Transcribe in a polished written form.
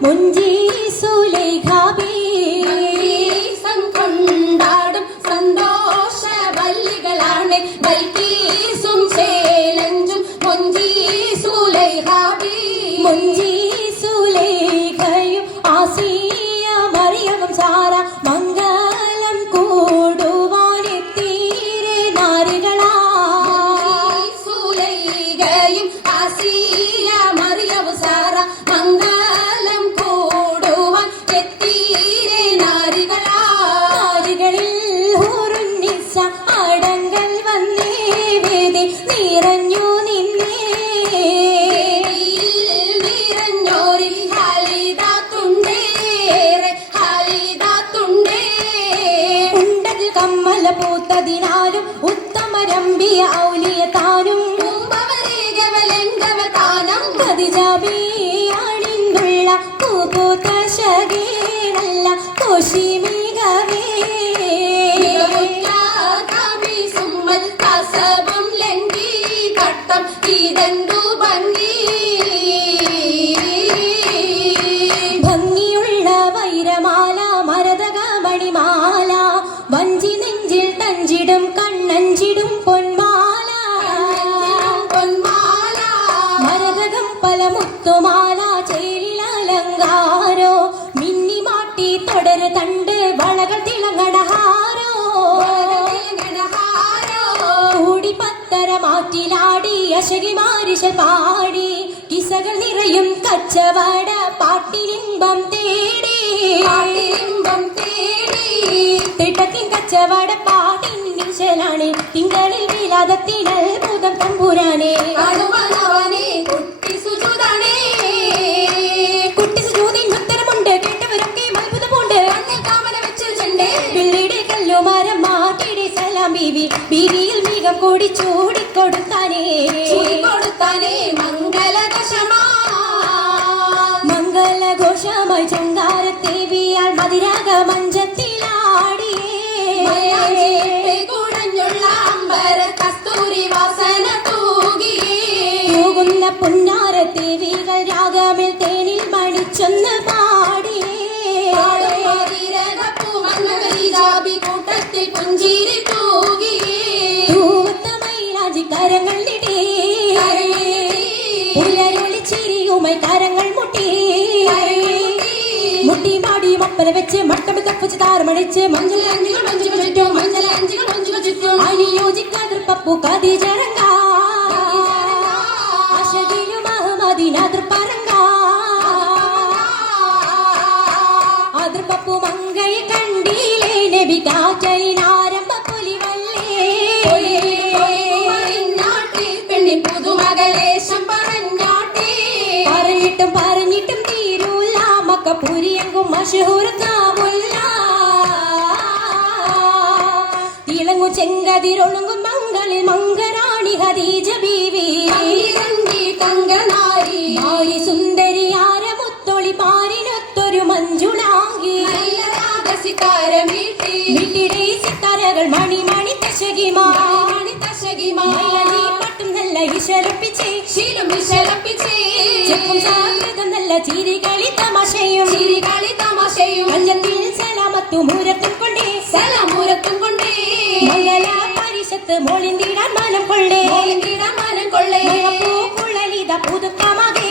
മുഞ്ചി സുലൈഖാബി കൊണ്ടാടും സന്തോഷ വല്ലികളാണ് ബൽക്കീസും ചേലഞ്ചും മുഞ്ചി സുലൈഖാബി മുഞ്ചി സുലൈഖയും ആസിയ മറിയവും സാറ മംഗളം കൂടുവാനെത്തീരെ നാരികളാ സുലൈഖയും ആസിയ മറിയവും സാറ മംഗളം കൂടുവാൻ എത്തീരെ നാരികളാ നാരികളിൽ ഹുറുന്നിസ അടങ്കൽ വന്നേ വേദി നിറഞ്ഞു നിന്നേ നിറഞ്ഞോരിൽ ഉണ്ടതിൽ കമ്മല പൂത്തതിനാലും ഉത്തമരമ്പിയ ഔലിയ താനും ാണിന്നുള്ള പൂപൂത്ത ശകീനല്ല കോശിമികവേ കസബം ലംഘി കട്ടം ഇതണ്ടു ഭംഗി ഭംഗിയുള്ള വൈരമാല മരതക മണിമാല വഞ്ചി നെഞ്ചിൽ തഞ്ചിടും കണ്ണഞ്ചിടും പൊന്മാല പൊന്മാല മരതകം പല മുത്തുമാല ചേലിൽ അലങ്കാരോ മിന്നി മാട്ടി തുടര് തണ്ട് വളകൾ തിളങ്ങടഹാരോ കൂടി പത്തര മാറ്റിലാടി അശകി മാരിശ പാടി കിസകൾ നിറയും കച്ചവട പാട്ടിലിമ്പം തേടി തിട്ടത്തിൻ കച്ചവട പാട്ടിൻ നിശലാണ് തിങ്കളിൽ വിലാദത്തിനൽ ഭൂതം തമ്പുരാനെ കുട്ടി സുജൂതിൻ ഉത്തരമുണ്ട് കേട്ടവരൊക്കെ അത്ഭുതമുണ്ട് കാമന വെച്ച് ചെണ്ടേ പിള്ളിയുടെ കല്ലുമാരം മാറ്റിയുടെ സലാം ബീവി ബീവിയിൽ മികം കൂടി ചൂടിക്കൊടുത്താനേ മംഗളഘോഷമായി ചങ്കാരത്തേവിയാൽ മതിരാഗ മഞ്ചത്തിലാടിയേ കൂടഞ്ഞുള്ള അമ്പര കസ്തൂരി വാസന തൂകുന്ന പുന്നാരത്തേവികൾ രാഗമിൽ തേനിൽ മണിച്ചൊന്ന് പാടിയേ കൂട്ടത്തിൽ പുഞ്ചിരി തൂവത്തമൈലാജി കരങ്ങൾ നിടേ പുലരൊളി ചിരിയുമായി കരങ്ങൾ മുട്ടി മുട്ടി പാടി മപ്പന വെച്ച് മട്ടം തപ്പിച്ച് താരമണിച്ച് മഞ്ചൽ അഞ്ചുകൾ ചുറ്റും അനുയോജിക്കാതിർ പപ്പു കതിജറങ്ക അശകിലും അഹമ്മദിനാതിർ പറങ്ക അതിർ പപ്പു മങ്കൈ കണ്ടിലേ നബി കാറ്റലിനാരംഭ പൊലിവല്ലേ പെണ്ണി പുതുമകളേശം പറഞ്ഞിട്ടും തീരൂല മക്കപ്പുരിയെങ്കും മഷഹൂർക്കാമുല്ല തിളങ്ങു ചെങ്കതിരൊളുങ്ങും മംഗളിൽ മംഗറാണി ഖദീജ ബീവി തങ്കനാരി സുന്ദരിയാര മുത്തൊളി പാരിനൊത്തൊരു മഞ്ജുളാങ്കി വീട്ടിടെ സിത്താരകൾ മണി തശകിമാണി പട്ടും നല്ല ഇശലപ്പിച്ചേ നല്ല ചിരികളി തമാശയും അഞ്ചത്തിൽ സലാമത്തും മൂരത്തും കൊണ്ടേ മംഗല പരിഷത്ത് മോളിന്തിടാൻ മാനം കൊള്ളേ പൂക്കുഴലിത പുതുക്കമാകെ